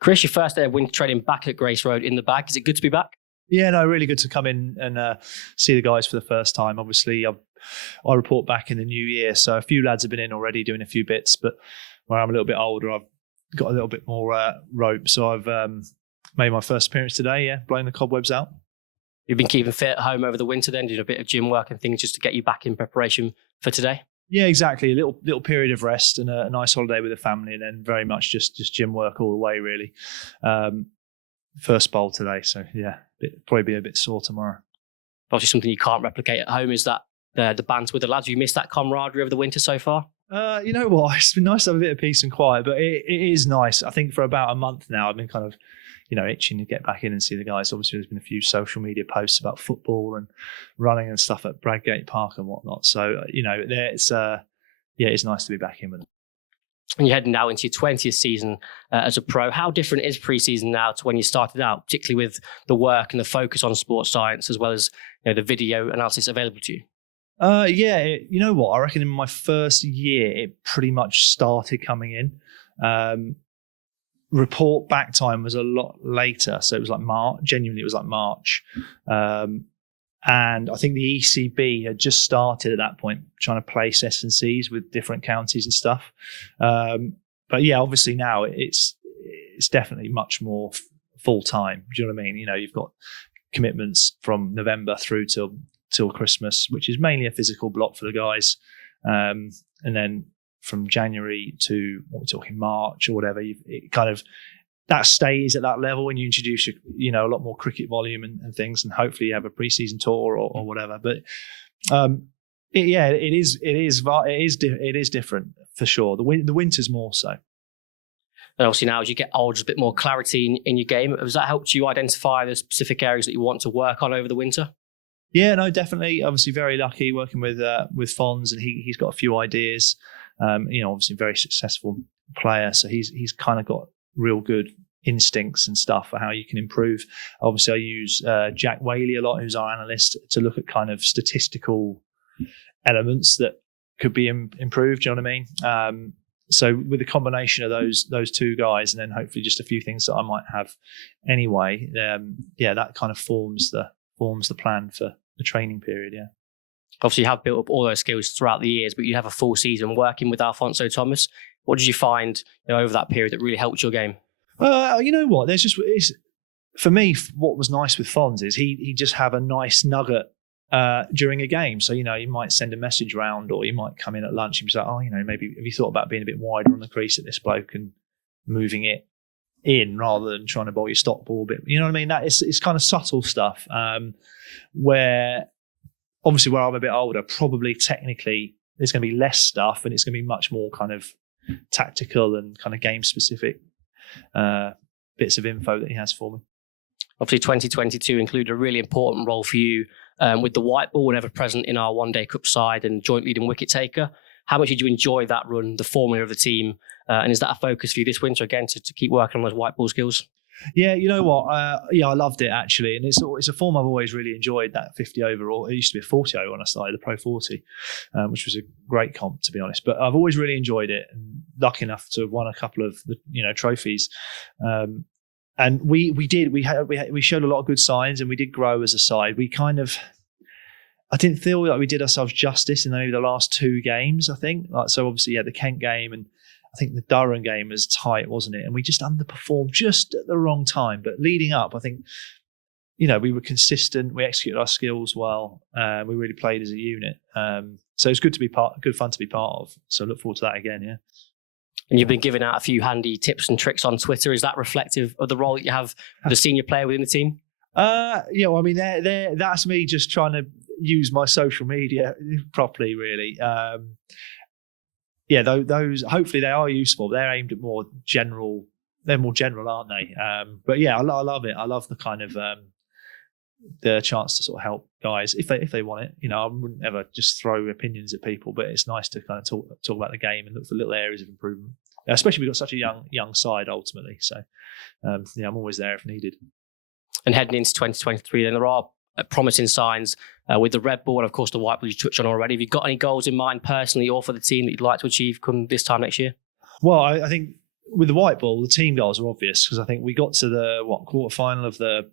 Chris, your first day of winter training back at Grace Road in the bag. Is it good to be back? Yeah, no, really good to come in and see the guys for the first time. Obviously, I report back in the new year, so a few lads have been in already doing a few bits, but where I'm a little bit older, I've got a little bit more rope. So I've made my first appearance today, blowing the cobwebs out. You've been keeping fit at home over the winter then, doing a bit of gym work and things just to get you back in preparation for today? Yeah, exactly. A little period of rest and a nice holiday with the family, and then very much just gym work all the way, really. First bowl today, so yeah, probably be a bit sore tomorrow. Obviously, something you can't replicate at home is that the banter with the lads. Have you missed that camaraderie over the winter so far? You know what? It's been nice to have a bit of peace and quiet, but it is nice. I think for about a month now, I've been kind of, itching to get back in and see the guys. Obviously, there's been a few social media posts about football and running and stuff at Bradgate Park and whatnot. So, it's nice to be back in with them. And you're heading now into your 20th season as a pro. How different is pre-season now to when you started out, particularly with the work and the focus on sports science as well as the video analysis available to you? You know what? I reckon in my first year, it pretty much started coming in. Report back time was a lot later. So it was like March. Genuinely, it was like March. And I think the ECB had just started at that point, trying to place S&Cs with different counties and stuff. But yeah, obviously now it's definitely much more full time. Do you know what I mean? You've got commitments from November through till Christmas, which is mainly a physical block for the guys. And then from January to what we're talking March or whatever, it kind of that stays at that level when you introduce a lot more cricket volume and things, and hopefully you have a pre-season tour or whatever. But it is different for sure. The winter's more so. And obviously now as you get older, there's a bit more clarity in your game. Has that helped you identify the specific areas that you want to work on over the winter? Yeah, no, definitely. Obviously very lucky working with Fonz, and he's got a few ideas. Obviously very successful player, so he's kind of got real good instincts and stuff for how you can improve. Obviously, I use Jack Whaley a lot, who's our analyst, to look at kind of statistical elements that could be improved. Do you know what I mean? So with a combination of those two guys, and then hopefully just a few things that I might have anyway, that kind of forms the plan for the training period. Yeah. Obviously, you have built up all those skills throughout the years, but you have a full season working with Alfonso Thomas. What did you find over that period that really helped your game? You know what? For me, what was nice with Fonz is he just have a nice nugget during a game. So, you might send a message round, or you might come in at lunch and be like, maybe have you thought about being a bit wider on the crease at this bloke and moving it in rather than trying to bowl your stock ball a bit. You know what I mean? That it's kind of subtle stuff where obviously where I'm a bit older, probably technically there's going to be less stuff and it's going to be much more kind of tactical and kind of game specific bits of info that he has for me. Obviously 2022 included a really important role for you with the Whiteball, whenever present in our one day cup side and joint leading wicket taker. How much did you enjoy that run, the formula of the team? And is that a focus for you this winter again to keep working on those white ball skills? Yeah, you know what? I loved it actually. And it's a form I've always really enjoyed, that 50 overall. It used to be a 40 over when I started the Pro 40, which was a great comp, to be honest. But I've always really enjoyed it and lucky enough to have won a couple of trophies. And we showed a lot of good signs and we did grow as a side. I didn't feel like we did ourselves justice in maybe the last two games, I think. So obviously, the Kent game and I think the Durham game was tight, wasn't it? And we just underperformed just at the wrong time. But leading up, I think, we were consistent. We executed our skills well. We really played as a unit. So it's good fun to be part of. So I look forward to that again, yeah. And you've been giving out a few handy tips and tricks on Twitter. Is that reflective of the role that you have as a senior player within the team? That's me just trying to use my social media properly, really. Those hopefully they are useful. They're aimed at more general. They're more general, aren't they? But yeah, I love it. I love the kind of the chance to sort of help guys if they want it. I wouldn't ever just throw opinions at people, but it's nice to kind of talk about the game and look for little areas of improvement. Especially we've got such a young side ultimately. So I'm always there if needed. And heading into 2023, then there are promising signs with the red ball and of course the white ball you touched on already. Have you got any goals in mind personally or for the team that you'd like to achieve come this time next year? Well, I think with the Whiteball, the team goals are obvious because I think we got to the quarter final of the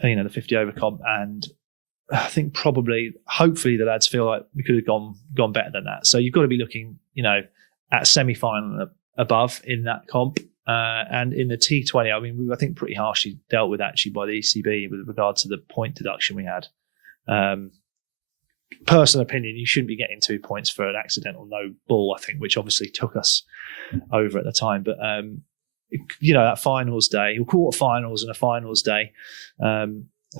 50 over comp, and I think hopefully the lads feel like we could have gone better than that. So you've got to be looking, at semi-final and above in that comp. And in the T20, I mean, we were, I think, pretty harshly dealt with actually by the ECB with regard to the point deduction we had. Personal opinion, you shouldn't be getting 2 points for an accidental no ball, I think, which obviously took us over at the time. But, that finals day, or quarterfinals and a finals day, I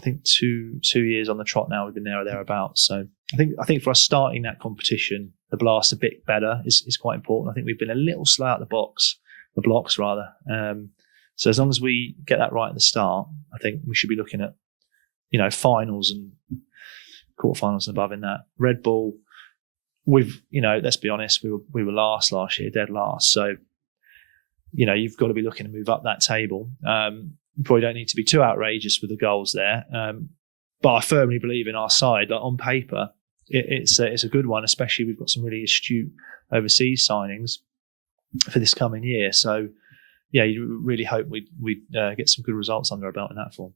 think two years on the trot now, we've been there or thereabouts. So I think for us starting that competition, the blast a bit better is quite important. I think we've been a little slow out the blocks rather. So as long as we get that right at the start, I think we should be looking at, finals and quarterfinals and above in that. Red Bull, let's be honest, we were last year, dead last. So, you've got to be looking to move up that table. You probably don't need to be too outrageous with the goals there. But I firmly believe in our side. Like on paper, it's a good one, especially we've got some really astute overseas signings for this coming year. So, yeah, you really hope we get some good results under our belt in that form.